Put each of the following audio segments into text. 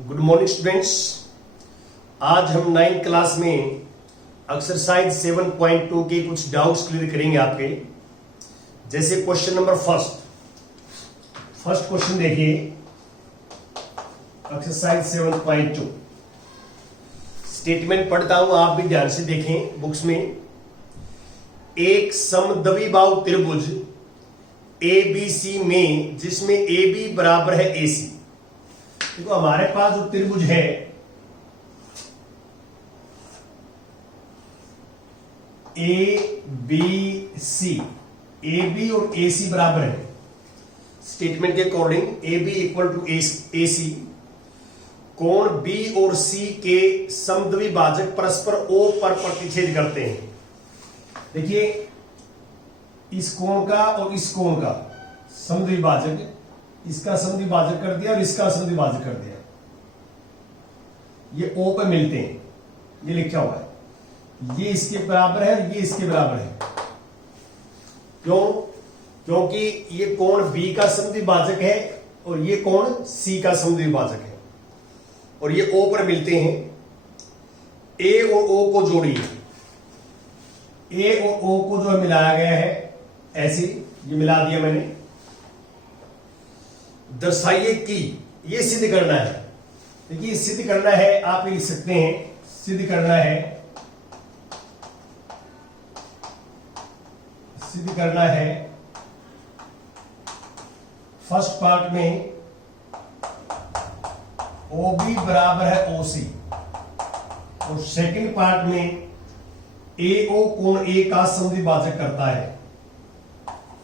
Good morning students. आज हम 9th class में एक्सरसाइज 7.2 के कुछ डाउट्स क्लियर करेंगे आपके। जैसे क्वेश्चन नंबर फर्स्ट क्वेश्चन देखिए, एक्सरसाइज 7.2। स्टेटमेंट पढ़ता हूं, आप भी ध्यान से देखें बुक्स में। एक समद्विबाहु त्रिभुज ABC में जिसमें AB बराबर है AC। देखो हमारे पास जो त्रिभुज है ABC, AB और AC बराबर है। स्टेटमेंट के according AB equal to AC, कोण B और C के समद्विभाजक परस्पर O पर प्रतिच्छेद करते हैं। देखिए इस कोण का और इस कोण का समद्विभाजक, इसका समद्विभाजक कर दिया और इसका समद्विभाजक कर दिया, ये O पे मिलते हैं, ये लिखा हुआ है। ये इसके बराबर है, ये इसके बराबर है। क्यों? क्योंकि ये कोण B का समद्विभाजक है और ये कोण C का समद्विभाजक है और ये O पर मिलते हैं। A और O को जोड़िए, A और O को जो मिलाया गया है ऐसे, ये मिला दिया मैंने। दर्शाइए कि, ये सिद्ध करना है। देखिए सिद्ध करना है, आप लिख सकते हैं सिद्ध करना है, सिद्ध करना है। फर्स्ट पार्ट में OB बराबर है OC और सेकंड पार्ट में AO कोण A का समद्विभाजक करता है।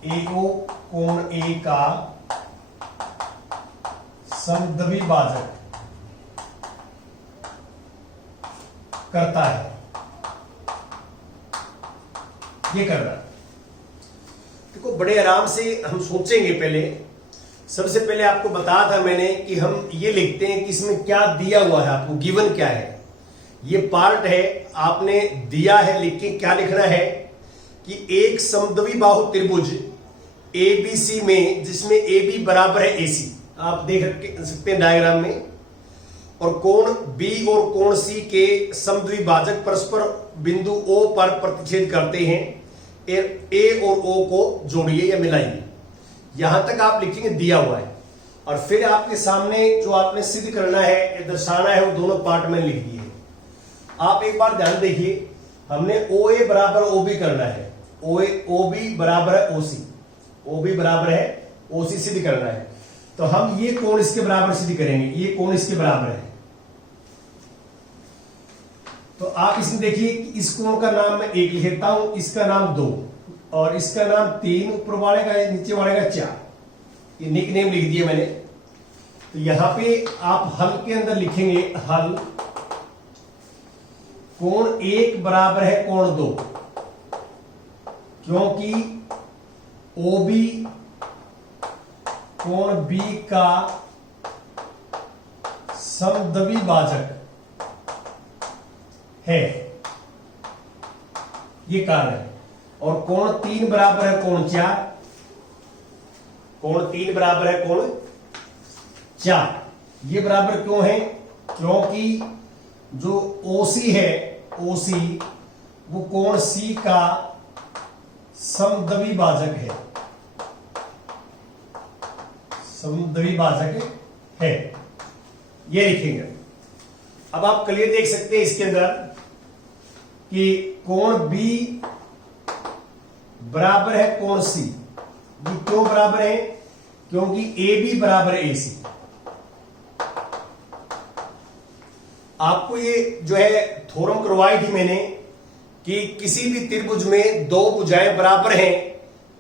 AO कोण A का समद्विभाजक करता है, ये करना। देखो बड़े आराम से हम सोचेंगे। पहले सबसे पहले आपको बताया था मैंने कि हम ये लिखते हैं कि इसमें क्या दिया हुआ है, आपको गिवन क्या है। ये पार्ट है, आपने दिया है, लिख के क्या लिखना है कि एक समद्विबाहु त्रिभुज ABC में जिसमें AB बराबर है AC, आप देख सकते हैं डायग्राम में, और कोण B और कोण C के समद्विभाजक परस्पर बिंदु O पर प्रतिच्छेद करते हैं। A और O को जोड़िए या मिलाइए। यहां तक आप लिखेंगे दिया हुआ है, और फिर आपके सामने जो आपने सिद्ध करना है या दर्शाना है वो दोनों पार्ट में लिख दिए। आप एक बार ध्यान देखिए, हमने OA बराबर OB करना है, OB बराबर है OC, OB बराबर है OC सिद्ध करना है। तो हम ये कोण इसके बराबर सिद्ध करेंगे, ये कोण इसके बराबर है। तो आप इसमें देखिए कि इस कोण का नाम मैं 1 लिख देता हूं, इसका नाम 2 और इसका नाम 3, ऊपर वाले का नीचे वाले का 4। ये निक नेम लिख दिए मैंने। तो यहां पे आप हल के अंदर लिखेंगे, हल कोण 1 बराबर है कोण 2, क्योंकि OB कोण B का समद्विभाजक है, ये कारण है। और कोण 3 बराबर है कोण 4, कोण 3 बराबर है कोण 4। ये बराबर क्यों है? क्योंकि जो OC है, OC वो कोण C का समद्विभाजक है, समद्विभाजक है, ये लिखेंगे। अब आप क्लियर देख सकते हैं इसके अंदर कि कोण B बराबर है कोण C। ये क्यों बराबर है? क्योंकि AB बराबर है AC। आपको ये जो है थ्योरम करवाई थी मैंने कि किसी भी त्रिभुज में दो भुजाएं बराबर हैं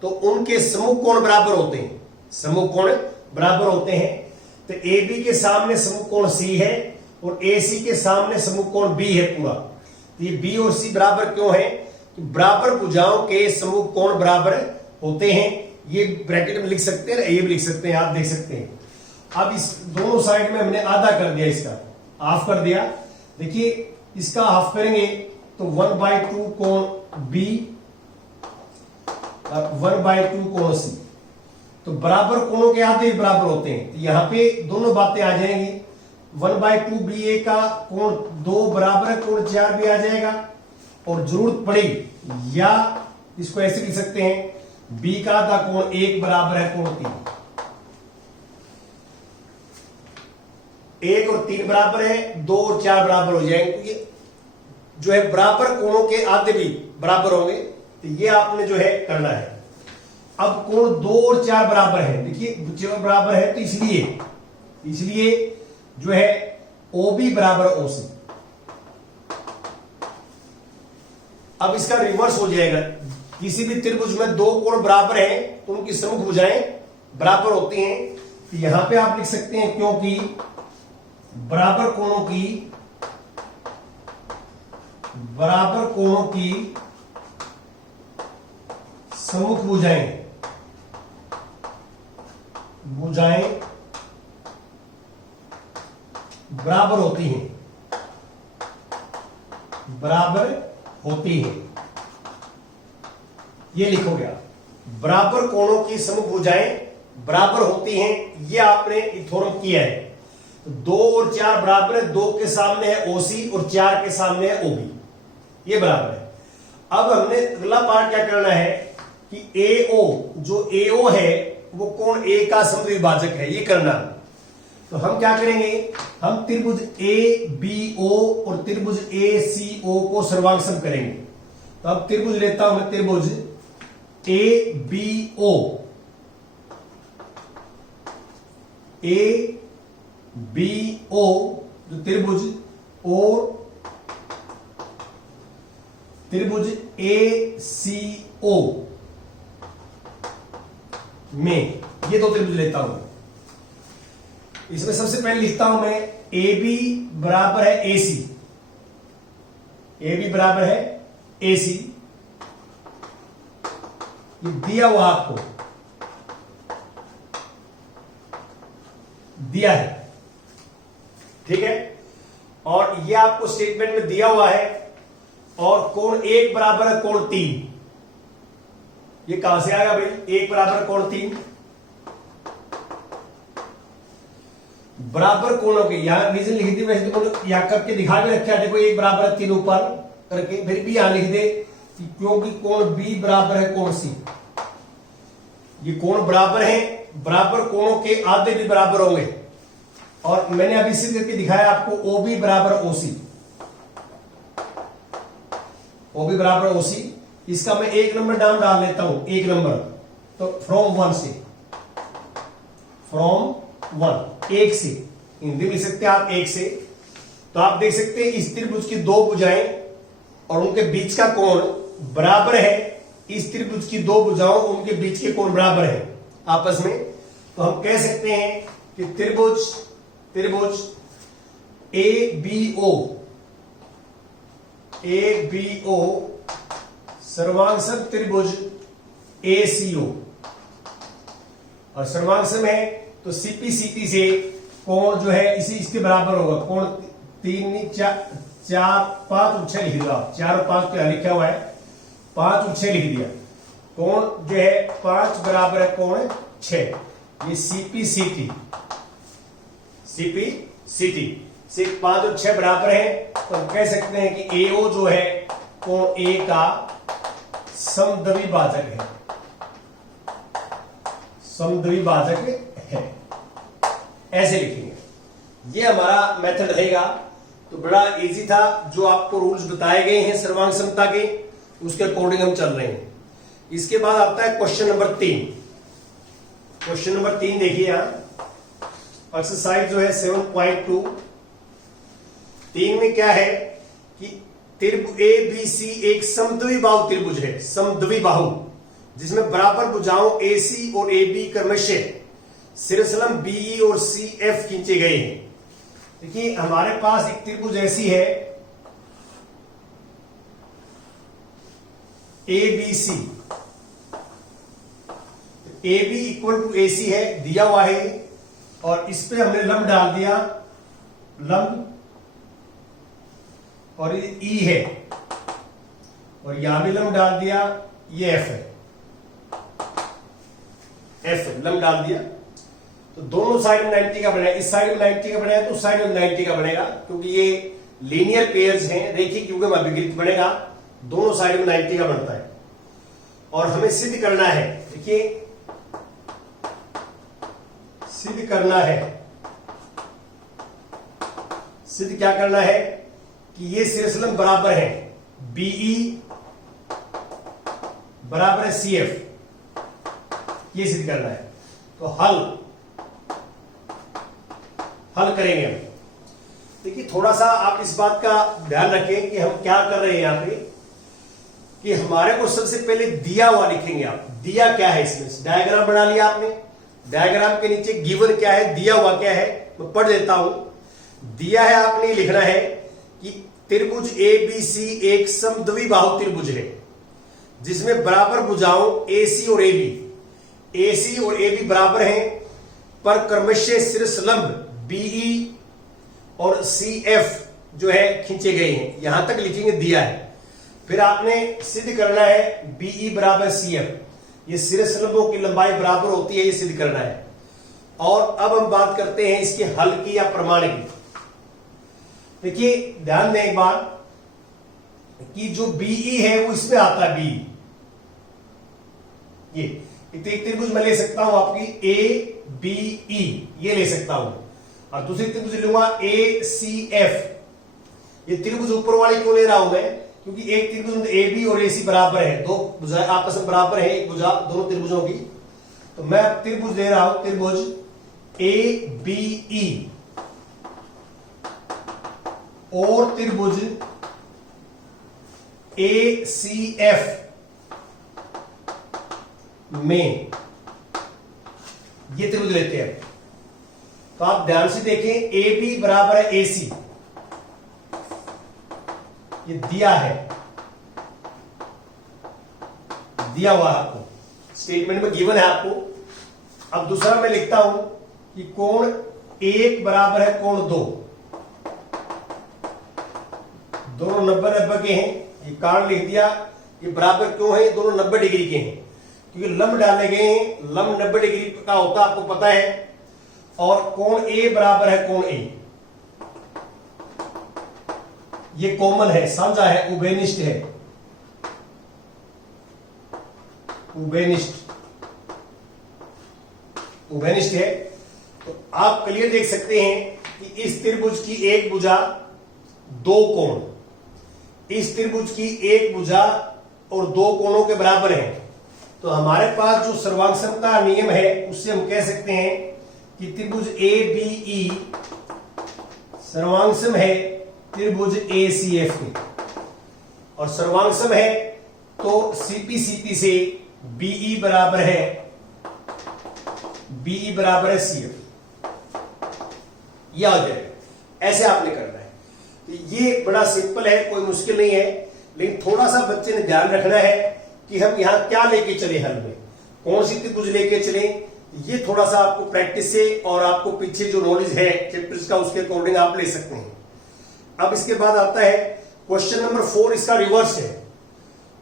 तो उनके समूह कोण बराबर होते हैं, समूह कोण बराबर होते हैं। तो AB के सामने समूह कोण C है और AC के सामने समूह कोण B है पूरा। तो ये B और C बराबर क्यों है? कि बराबर भुजाओं के समूह कोण बराबर होते हैं। ये ब्रैकेट में लिख सकते हैं, ये भी लिख सकते हैं, आप देख सकते हैं। अब इस दोनों साइड में हमने आधा कर दिया, इसका हाफ कर दिया। देखिए इसका हाफ करेंगे तो 1/2 कोण B, 1/2 कोण C। तो बराबर कोणों के आधे बराबर होते हैं, तो यहां पे दोनों बातें आ जाएंगी। 1/2 बी ए का कोण 2 बराबर है कोण 4 भी आ जाएगा। और जरूरत पड़ी या इसको ऐसे लिख सकते हैं बी का आधा कोण 1 बराबर है कोण 3। 1 और 3 बराबर है, 2 और 4 बराबर हो जाएंगे, क्योंकि जो है बराबर कोणों के आधे भी बराबर होंगे। तो ये आपने जो है करना है। अब कोण 2 और 4 बराबर है, देखिए 4 बराबर है तो इसलिए जो है OB बराबर OC। अब इसका रिवर्स हो जाएगा। किसी भी त्रिभुज में 2 कोण बराबर हैं तो उनकी सम्मुख भुजाएं बराबर होती हैं। तो यहां पे आप लिख सकते हैं क्योंकि बराबर कोणों की सम्मुख भुजाएं बराबर होती हैं। ये लिखोगे आप, बराबर कोणों की सम्मुख भुजाएं बराबर होती हैं। ये आपने थ्योरम किया है। 2 और 4 बराबर है, 2 के सामने है OC और 4 के सामने है OB, ये बराबर है। अब हमने अगला पार्ट क्या करना है कि AO, जो AO है वो कोण A का समद्विभाजक है, ये करना। तो हम क्या करेंगे, हम त्रिभुज ABO और त्रिभुज ACO को सर्वांग करेंगे। तो अब त्रिभुज लेता हूं मैं, त्रिभुज ABO जो त्रिभुज और त्रिभुज ACO में ये 2 त्रिभुज लेता हूं। इसमें सबसे पहले लिखता हूं मैं AB बराबर है AC, AB बराबर है AC। ये दिया हुआ आपको दिया है, ठीक है। और ये आपको स्टेटमेंट में दिया हुआ है। और कोण 1 बराबर है कोण 3। ये कहां से आएगा भाई, 1 बराबर कोण 3। बराबर कोणों के यहां रीजन लिख दी, वैसे तो यहां करके दिखा भी रखा है, देखो 1 बराबर है 3 ऊपर करके, फिर भी यहां लिख दे कि क्योंकि कोण B बराबर है कोण C। ये कोण बराबर है, बराबर कोणों के आधे भी बराबर होंगे। और मैंने अभी सिद्ध करके दिखाया आपको OB बराबर OC, OB बराबर OC। इसका मैं 1 नंबर नाम डाल लेता हूं, 1 नंबर। तो फ्रॉम 1 से, फ्रॉम 1, 1 से, हिंदी में लिख सकते हैं आप 1 से। तो आप देख सकते हैं इस त्रिभुज की 2 भुजाएं और उनके बीच का कोण बराबर है। इस त्रिभुज की 2 भुजाओं उनके बीच के कोण बराबर है आपस में। तो हम कह सकते हैं कि त्रिभुज ABO सर्वांगसम त्रिभुज ACO। और सर्वांगसम है तो CPCT से कोण जो है इसके बराबर होगा। कोण 3 नहीं 4 5 और 6 लिख दो आप, 4 और 5 तो लिखा हुआ है, 5 और 6 लिख दिया। कोण जो है 5 बराबर है कोण 6। ये CPCT से 5 और 6 बराबर है। तो हम कह सकते हैं कि AO जो है कोण A का समद्विभाजक है, ऐसे लिखेंगे। ये हमारा मेथड रहेगा। तो बड़ा इजी था, जो आपको रूल्स बताए गए हैं सर्वांग समता के, उसके अकॉर्डिंग हम चल रहे हैं। इसके बाद आता है क्वेश्चन नंबर 3। क्वेश्चन नंबर 3 देखिए यहां एक्सरसाइज जो है 7.2। 3 में क्या है कि त्रिभुज ABC एक समद्विबाहु त्रिभुज है, समद्विबाहु, जिसमें बराबर भुजाओं AC और AB क्रमशः सिरसलम BE और CF खींचे गए हैं। देखिए हमारे पास एक त्रिभुज ऐसी है ABC, AB equal to AC है, दिया हुआ है। और इस पे हमने लंब डाल दिया, लंब, और ये E है, और यहां भी लंब डाल दिया, ये F है, F लंब डाल दिया। तो दोनों साइड में 90 का बनेगा, इस साइड में 90 का बनेगा तो उस साइड में 90 का बनेगा, क्योंकि ये लीनियर पेयर्स हैं, रेखिक युग्म अभिकृत बनेगा, दोनों साइड में 90 का बनता है। और हमें सिद्ध करना है, देखिए सिद्ध करना है, सिद्ध क्या करना है कि ये सिरसलम बराबर है, BE बराबर है CF, ये सिद्ध करना है। तो हल करेंगे हम। देखिए थोड़ा सा आप इस बात का ध्यान रखें कि हम क्या कर रहे हैं यहां पे, कि हमारे को सबसे पहले दिया हुआ लिखेंगे। आप दिया क्या है, इसमें डायग्राम बना लिया आपने, डायग्राम के नीचे गिवन क्या है, दिया हुआ क्या है, मैं पढ़ देता हूं। दिया है, आपने लिखना है कि त्रिभुज ABC एक समद्विबाहु त्रिभुज है जिसमें बराबर भुजाओं AC और AB बराबर हैं, पर क्रमशः शीर्षलंब BE और CF जो है खींचे गए हैं। यहां तक लिखेंगे दिया है। फिर आपने सिद्ध करना है BE बराबर CF, ये शीर्षलंबों की लंबाई बराबर होती है, ये सिद्ध करना है। और अब हम बात करते हैं इसके हल की या प्रमाण की। देखिए ध्यान दें एक बार कि जो BE है वो इसमें आता है, BE ये एक त्रिभुज मैं ले सकता हूं आपकी ABE, ये ले सकता हूं, और दूसरी त्रिभुज लूंगा ACF। ये त्रिभुज ऊपर वाली क्यों ले रहा हूं मैं, क्योंकि एक त्रिभुज AB और AC बराबर है, दो भुजा आपस में बराबर है, एक भुजा दोनों त्रिभुजों की। तो मैं त्रिभुज ले रहा हूं, त्रिभुज ABE और त्रिभुज ACF में ये त्रिभुज लेते हैं। तो आप ध्यान से देखें, AB बराबर है AC, ये दिया है, दिया हुआ है आपको, स्टेटमेंट में गिवन है आपको। अब दूसरा मैं लिखता हूं कि कोण 1 बराबर है कोण 2, दोनों 90-90 के हैं। ये कारण लिख दिया, ये बराबर क्यों है, दोनों 90 डिग्री के हैं, क्योंकि लंब डाले गए हैं, लंब 90 डिग्री का होता है, आपको पता है। और कोण A बराबर है कोण A, ये कॉमन है, साझा है, उभयनिष्ठ है, उभयनिष्ठ है। तो आप क्लियर देख सकते हैं कि इस त्रिभुज की एक भुजा, दो कोण, इस त्रिभुज की एक भुजा और दो कोणों के बराबर है। तो हमारे पास जो सर्वांग का नियम है उससे हम कह सकते हैं कि त्रिभुज ABE सर्वांग है त्रिभुज ACF के, और सर्वांग है तो CP से BE बराबर है CF, यह आ जाएगा। ऐसे आपने करना है। तो ये बड़ा सिंपल है, कोई मुश्किल नहीं है, लेकिन थोड़ा सा बच्चे ने ध्यान रखना है कि हम यहां क्या लेके चले, हल में कौन सी त्रिभुज लेके चले। ये थोड़ा सा आपको प्रैक्टिस से और आपको पीछे जो नॉलेज है चैप्टर्स का, उसके अकॉर्डिंग आप ले सकते हैं। अब इसके बाद आता है क्वेश्चन नंबर 4, इसका रिवर्स है।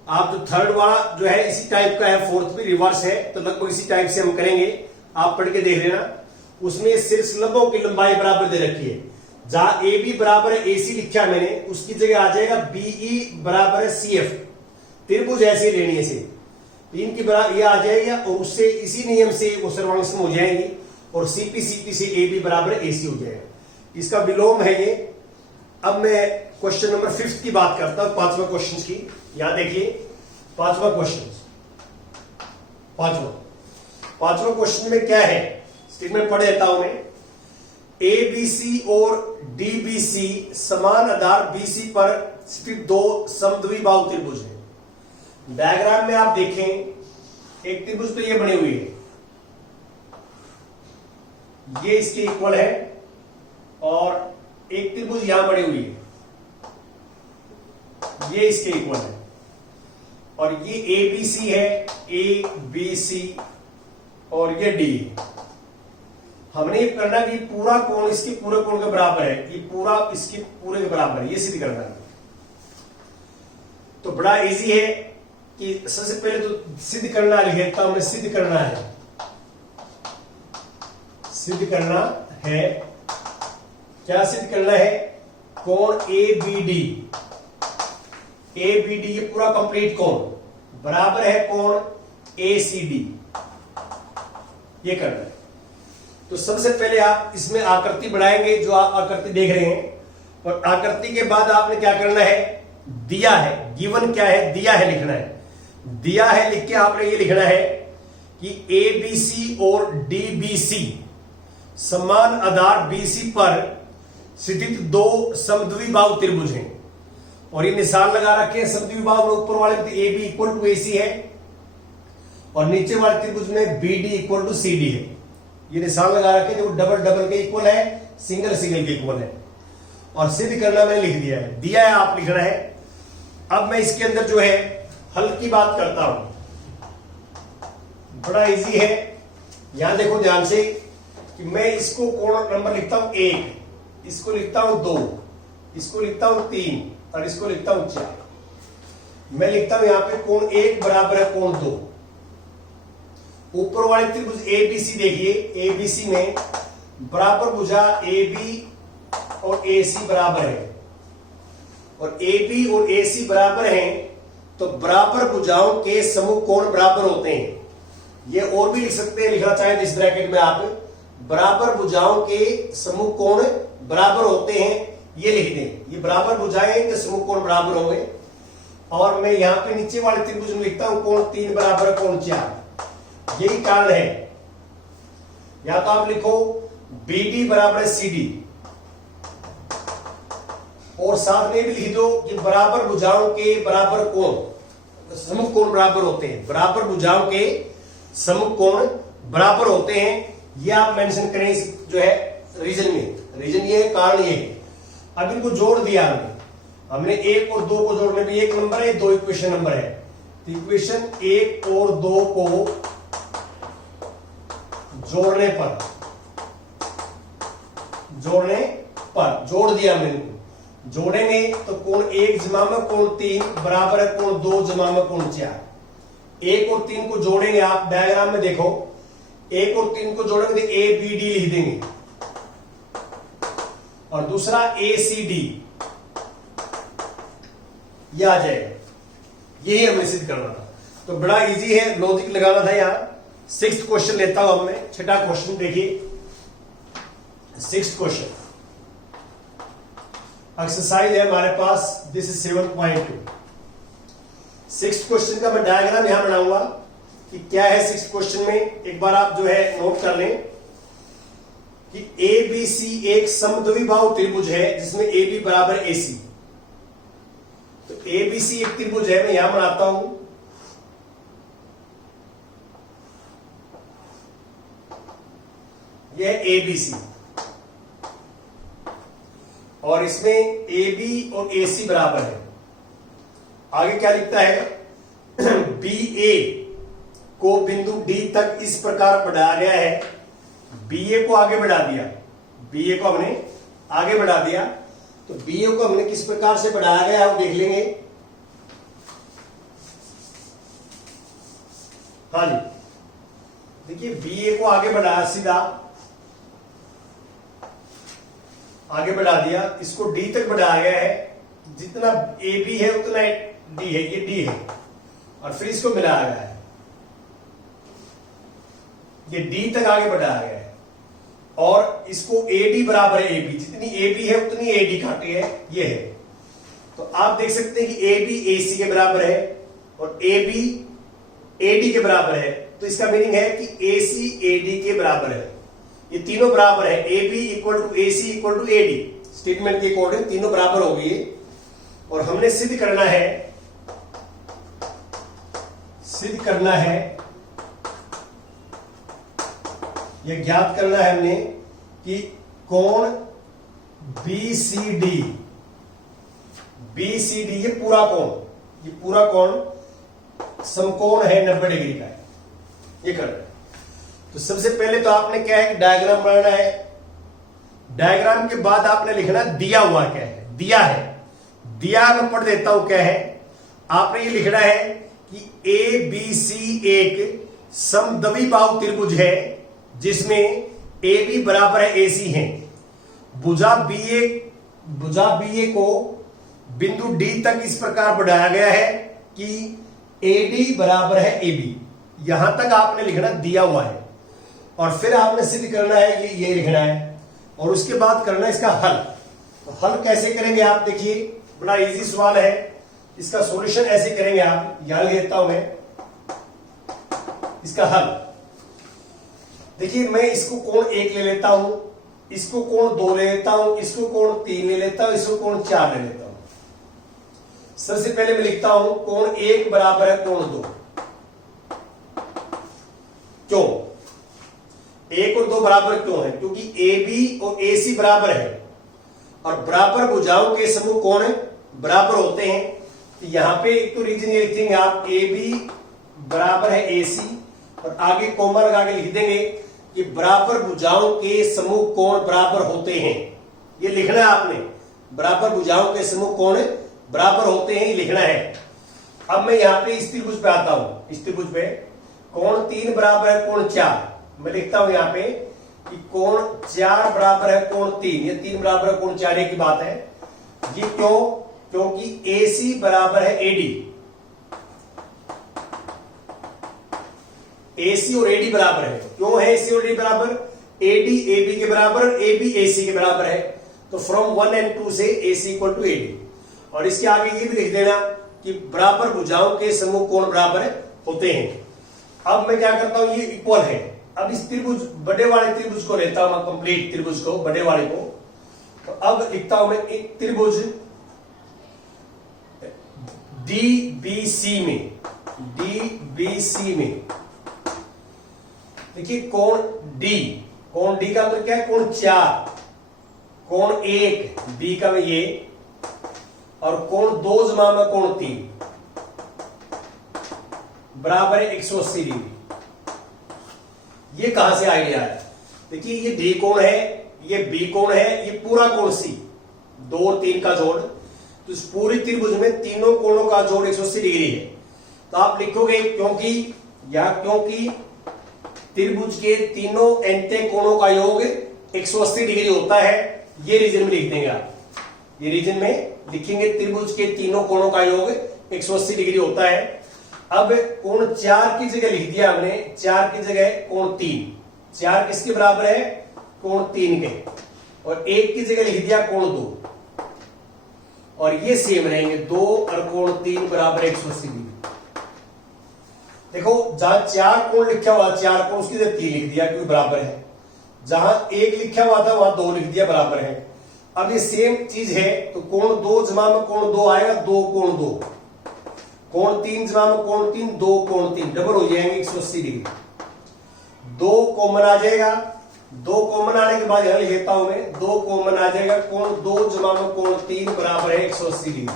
आप जो थर्ड वाला जो है इसी टाइप का है, फोर्थ भी रिवर्स है, तो लगभग इसी टाइप से हम करेंगे, आप पढ़ के देख लेना। उसमें शीर्षलंबों की लंबाई बराबर दे रखी है, जहां AB बराबर है AC लिखा मैंने, उसकी जगह आ जाएगा BE बराबर है CF। त्रिभुज ऐसे लेने से इनकी बराबर यह आ जाएगा, और उससे इसी नियम से वो सर्वांग हो जाएंगी, और CP से AB बराबर AC हो जाएगा, इसका विलोम है ये। अब मैं क्वेश्चन नंबर 5 की बात करता हूं, पांचवा क्वेश्चन की। यहां देखिए पांचवा क्वेश्चन, पांचवा क्वेश्चन में क्या है, स्टेटमेंट पढ़ देता हूं मैं। ABC और DBC समान आधार BC पर स्थित दो समद्विबाहु त्रिभुज है। डायग्राम में आप देखें, एक त्रिभुज तो ये बनी हुई है, ये इसके इक्वल है, और एक त्रिभुज यहां बनी हुई है, ये इसके इक्वल है, और ये ABC है, ABC, और ये D है। हमने ये करना कि पूरा कोण इसके पूरे कोण के बराबर है, ये पूरा इसके पूरे के बराबर है, ये सिद्ध करना है। तो बड़ा इजी है कि सबसे पहले तो सिद्ध करना लिखता हूं मैं, सिद्ध करना है सिद्ध करना है, क्या सिद्ध करना है? कोण ABD, ABD ये पूरा कंप्लीट कोण बराबर है कोण ACD, ये करना है। तो सबसे पहले आप इसमें आकृति बढ़ाएंगे, जो आप आकृति देख रहे हैं, और आकृति के बाद आपने क्या करना है? दिया है, गिवन क्या है? दिया है लिखना है। दिया है लिख के आपने ये लिखना है कि ABC और DBC समान आधार BC पर स्थित दो समद्विबाहु त्रिभुज हैं, और ये निशान लगा रखे हैं समद्विबाहु में। ऊपर वाले में AB इक्वल टू AC है और नीचे वाले त्रिभुज में BD इक्वल टू CD है। ये निशान लगा रखे हैं, जो डबल डबल के इक्वल है, सिंगल सिंगल के इक्वल है। और सिद्ध करना मैंने लिख दिया है, दिया है आप लिखना है। अब मैं इसके अंदर जो है हल की बात करता हूं, बड़ा इजी है। यहां देखो ध्यान से कि मैं इसको कोण नंबर लिखता हूं 1, इसको लिखता हूं 2, इसको लिखता हूं 3 और इसको लिखता हूं 4। मैं लिखता हूं यहां पे कोण 1 बराबर है कोण 2। ऊपर वाले त्रिभुज ABC देखिए, ABC में बराबर भुजा AB और AC बराबर है, और AB और AC बराबर हैं, तो बराबर भुजाओं के समूह कोण बराबर होते हैं। ये और भी लिख सकते हैं, लिखना चाहे इस ब्रैकेट में आप, बराबर भुजाओं के समूह कोण बराबर होते हैं, ये लिख दें। ये बराबर भुजाएं के समूह कोण बराबर होंगे। और मैं यहां पे नीचे वाले त्रिभुज में लिखता हूं कोण 3 बराबर कोण 4। यही कारण है, या तो आप लिखो BD बराबर CD, और साथ में भी लिख दो कि बराबर भुजाओं के बराबर कोण, समूह कोण बराबर होते हैं। बराबर भुजाओं के समूह कोण बराबर होते हैं, ये आप मेंशन करें जो है रीजन में। रीजन ये है, कारण ये है। अब इनको जोड़ दिया हमने 1 और 2 को जोड़ने में 1 नंबर है, 2 इक्वेशन नंबर है। तो इक्वेशन 1 और 2 को जोड़ने पर जोड़ दिया हमने इनको। जोड़ेंगे तो कोण 1 जमा में कोण 3 बराबर है कोण 2 जमा में कोण 4। 1 और 3 को जोड़ेंगे, आप डायग्राम में देखो, 1 और 3 को जोड़ेंगे तो ABD लिख देंगे, और दूसरा ACD, ये आ जाएगा। यही हमें सिद्ध करना था। तो बड़ा इजी है, लॉजिक लगाना था। यहां 6th क्वेश्चन लेता हूं अब मैं। 6ठा क्वेश्चन देखिए, 6th क्वेश्चन एक्सरसाइज है हमारे पास, दिस इज 7.2। 6th क्वेश्चन का मैं डायग्राम यहां बनाऊंगा कि क्या है 6th क्वेश्चन में। एक बार आप जो है नोट कर लें कि ABC एक समद्विबाहु त्रिभुज है जिसमें AB बराबर AC। तो ABC एक त्रिभुज है, मैं यहां बनाता हूं। यह है ABC, और इसमें AB और AC बराबर है। आगे क्या लिखता है? BA को बिंदु D तक इस प्रकार बढ़ाया गया है। BA को आगे बढ़ा दिया, BA को हमने आगे बढ़ा दिया। तो BA को हमने किस प्रकार से बढ़ाया गया वो देख लेंगे। हाँ जी, देखिए BA को आगे बढ़ाया, सीधा आगे बढ़ा दिया। इसको D तक बढ़ाया गया है, जितना AB है उतना D है, ये D है, और फिर इसको मिलाया गया है, ये D तक आगे बढ़ाया गया है। और इसको AD बराबर है AB, जितनी AB है उतनी AD काटी है, ये है। तो आप देख सकते हैं कि AB AC के बराबर है और AB AD के बराबर है। तो इसका मीनिंग है कि AC AD के बराबर है। ये तीनों बराबर है, AB equal to AC equal to AD। Statement के अकॉर्डिंग तीनों बराबर हो गई। और हमने सिद्ध करना है, यह ज्ञात करना है हमने कि कोण BCD, ये पूरा कोण समकोण है, 90 डिग्री का है। ये करना है। तो सबसे पहले तो आपने क्या है कि डायग्राम बनाना है। डायग्राम के बाद आपने लिखना दिया हुआ क्या है। दिया मैं पढ़ देता हूं क्या है। आपने ये लिखना है कि ABC एक समद्विबाहु त्रिभुज है जिसमें ए बी बराबर है ए सी है, भुजा बी ए को बिंदु डी तक इस प्रकार बढ़ाया गया है कि ए डी बराबर है ए बी, यहां तक आपने लिखना दिया हुआ है और फिर आपने सिद्ध करना है ये लिखना है और उसके बाद करना है इसका हल। तो हल कैसे करेंगे आप देखिए, बड़ा इजी सवाल है, इसका सॉल्यूशन ऐसे करेंगे आप, यहां लिख देता हूं मैं इसका हल। देखिए मैं इसको कोण 1 ले लेता हूं, इसको कोण 2 ले लेता हूं, इसको कोण 3 ले लेता हूं, इसको कोण 4 ले लेता हूं। सबसे पहले मैं लिखता हूं कोण 1 बराबर है कोण 2। क्यों 1 और 2 बराबर क्यों है? क्योंकि ए बी और ए सी बराबर है और बराबर भुजाओं के समूह कोण बराबर होते हैं। तो यहां पे एक तो रीजन ये लिख देंगे आप, ए बी बराबर है ए सी और आगे कोमा लगा के लिख देंगे कि बराबर भुजाओं के समूह कोण बराबर होते हैं। ये लिखना है आपने, बराबर भुजाओं के समूह कोण बराबर होते हैं, ये लिखना है। अब मैं यहां पे इस त्रिभुज पे आता हूं, इस त्रिभुज पे कोण 3 बराबर है कोण 4, मैं लिखता हूं यहां पे कि कोण 4 बराबर है कोण 3, ये 3 बराबर है कोण 4 की बात है। ये क्यों? क्योंकि ए सी बराबर है ए डी, ए सी और ए डी बराबर है। क्यों है ए सी और ए डी बराबर? ए डी ए बी के बराबर, ए बी ए सी के बराबर है। तो फ्रॉम 1 and 2 से ए सी इक्वल टू ए डी। और इसके आगे ये भी लिख देना कि बराबर भुजाओं के समूह कोण बराबर होते हैं। अब मैं क्या करता हूं, ये इक्वल है। अब इस त्रिभुज बड़े वाले त्रिभुज को लेता हूं, कंप्लीट त्रिभुज को, बड़े वाले को। तो अब लिखता हूं मैं एक त्रिभुज डीबीसी में, डीबीसी में देखिए कोण डी, कोण डी का मतलब क्या है? कोण 4, कोण 1 बी का में ये, और कोण 2 जमा में कोण 3 बराबर है 180 डिग्री। ये कहां से आइडिया है? देखिए ये डी कोण है, ये बी कोण है, ये पूरा कोण सी, 2 और 3 का जोड़। तो इस पूरी त्रिभुज में तीनों कोणों का जोड़ 180 डिग्री है। तो आप लिखोगे क्योंकि त्रिभुज के तीनों एंटे कोणों का योग 180 डिग्री होता है। ये रीजन में लिख देंगे आप, ये रीजन में लिखेंगे त्रिभुज के तीनों कोणों का योग 180 डिग्री होता है। अब कोण 4 की जगह लिख दिया हमने, 4 की जगह कोण 3, 4 किसके बराबर है? कोण 3 के, और 1 की जगह लिख दिया कोण 2, और ये सेम रहेंगे, 2 और कोण 3 बराबर 180 डिग्री। देखो जहां 4 कोण लिखा हुआ, 4 कोण उसकी जगह 3 लिख दिया क्योंकि बराबर है। जहां 1 लिखा हुआ था वहां 2 लिख दिया, बराबर है। अब ये सेम चीज है, तो कोण 2 जमा में कोण 2 आएगा, 2 कोण 2, कोण 3 जमा में कोण 3, 2 कोण 3, डबल हो जाएंगे 180 डिग्री। 2 कॉमन आ जाएगा, 2 कॉमन आने के बाद यहां लिख देता हूं मैं, 2 कॉमन आ जाएगा, कोण 2 जमा में कोण 3 बराबर है 180 डिग्री।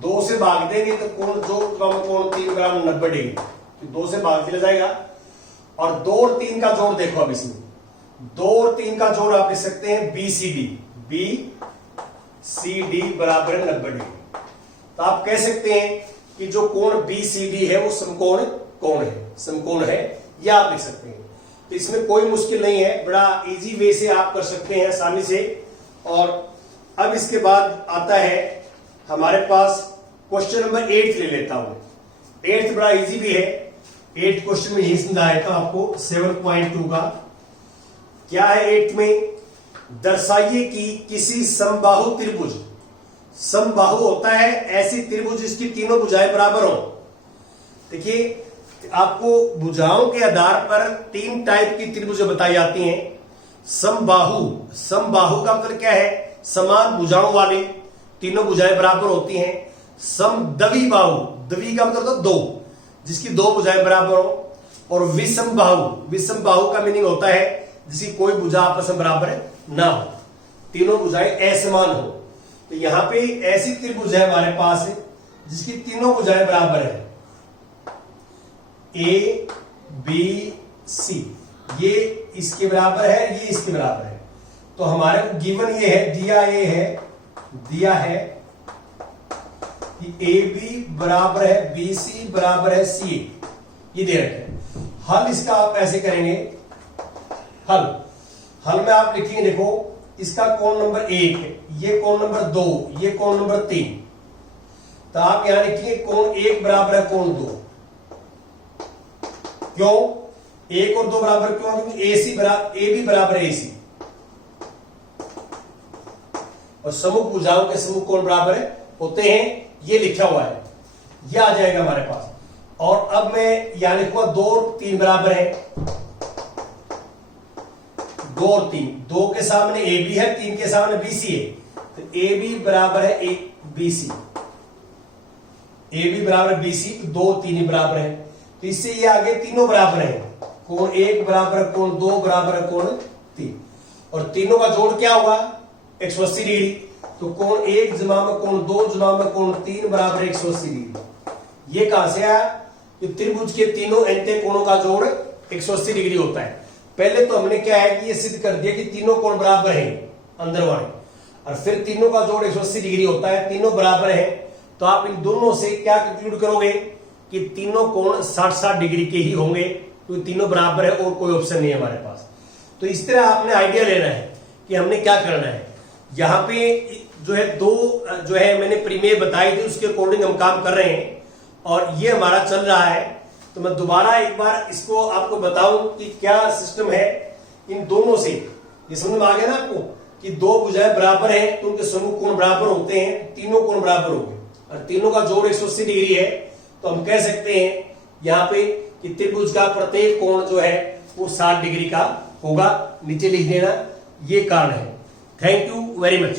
2 से भाग देंगे तो कोण 2 जमा में कोण 3 बराबर 90 डिग्री, तो 2 से भाग चला जाएगा। और 2 और 3 का जोड़ देखो, अब इसमें 2 और 3 का जोड़ आप लिख सकते हैं B C D, B C D बराबर है 90 डिग्री। तो आप कह सकते हैं कि जो कोण बी सी डी है वो समकोण कोण है, समकोण है, यह आप लिख सकते हैं। तो इसमें कोई मुश्किल नहीं है, बड़ा इजी वे से आप कर सकते हैं आसानी से। और अब इसके बाद आता है हमारे पास क्वेश्चन नंबर 8 ले लेता हूं। 8 बड़ा इजी भी है, 8 क्वेश्चन में यही समझाया था आपको 7.2 का। क्या है 8 में? दर्शाइए कि किसी समबाहु त्रिभुज, समबाहु होता है ऐसी त्रिभुज जिसकी तीनों भुजाएं बराबर हो। देखिए आपको भुजाओं के आधार पर 3 टाइप की त्रिभुज बताई जाती हैं। समबाहु, समबाहु का मतलब क्या है? समान भुजाओं वाले, तीनों भुजाएं बराबर होती हैं। समद्वि बाहु, द्वि का मतलब 2, जिसकी 2 भुजाएं बराबर हो। और विषम बाहु, विषम बाहु का मीनिंग होता है जिसकी कोई भुजा आपस में बराबर ना हो, तीनों भुजाएं असमान हो। तो यहां पे ऐसी त्रिभुज है हमारे पास जिसकी तीनों भुजाएं बराबर है, ए बी सी, ये इसके बराबर है, ये इसके बराबर है। तो हमारे को गिवन ये है, दिया है कि ए बी बराबर है बी सी बराबर है सी, ये दे रखे। हल इसका आप ऐसे करेंगे, हल हल में आप लिखेंगे, देखो इसका कोण नंबर 1, ये कोण नंबर 2, ये कोण नंबर 3, तो आप यहां लिखिए कोण 1 बराबर है कोण 2। क्यों 1 और 2 बराबर? क्यों? क्योंकि ए बी बराबर है AC, और समूह भुजाओं के समूह कोण बराबर होते हैं, ये लिखा हुआ है, ये आ जाएगा हमारे पास। और अब मैं यहां लिखूंगा 2 और 3 बराबर है, 2 और 3, 2 के सामने AB है, 3 के सामने BC है, तो AB बराबर है BC, AB बराबर BC, 2 3 बराबर है, तो इससे ये आगे तीनों बराबर है, कोण 1 बराबर कोण 2 बराबर कोण 3, और तीनों का जोड़ क्या होगा 180 डिग्री, तो कोण 1 जमा में कोण 2 जमा में कोण 3 बराबर 180 डिग्री। ये कहां से आया? कि त्रिभुज के तीनों एंटे कोणों का जोड़ 180 डिग्री होता है। पहले तो हमने क्या है कि ये सिद्ध कर दिया कि तीनों कोण बराबर हैं अंदर वाले, और फिर तीनों का जोड़ 180 डिग्री होता है, तीनों बराबर हैं, तो आप इन दोनों से क्या कंक्लूड करोगे कि तीनों कोण 60-60 डिग्री के ही होंगे, तो तीनों बराबर है और कोई ऑप्शन नहीं है हमारे पास। तो इस तरह आपने आइडिया लेना है कि हमने क्या करना है। यहाँ पे जो है दो जो है मैंने प्रीमेय बताई थी, उसके अकॉर्डिंग हम काम कर रहे हैं और ये हमारा चल रहा है। तो मैं दोबारा एक बार इसको आपको बताऊं कि क्या सिस्टम है इन दोनों से। ये समझ में आ गया ना आपको कि दो भुजाएं बराबर हैं तो उनके समूह कोण बराबर होते हैं, तीनों कोण बराबर हो गए और तीनों का जोड़ 180 डिग्री है, तो हम कह सकते हैं यहाँ पे कि त्रिभुज का प्रत्येक कोण जो है वो 60 डिग्री का होगा। नीचे लिख देना, ये कारण है। Thank you very much.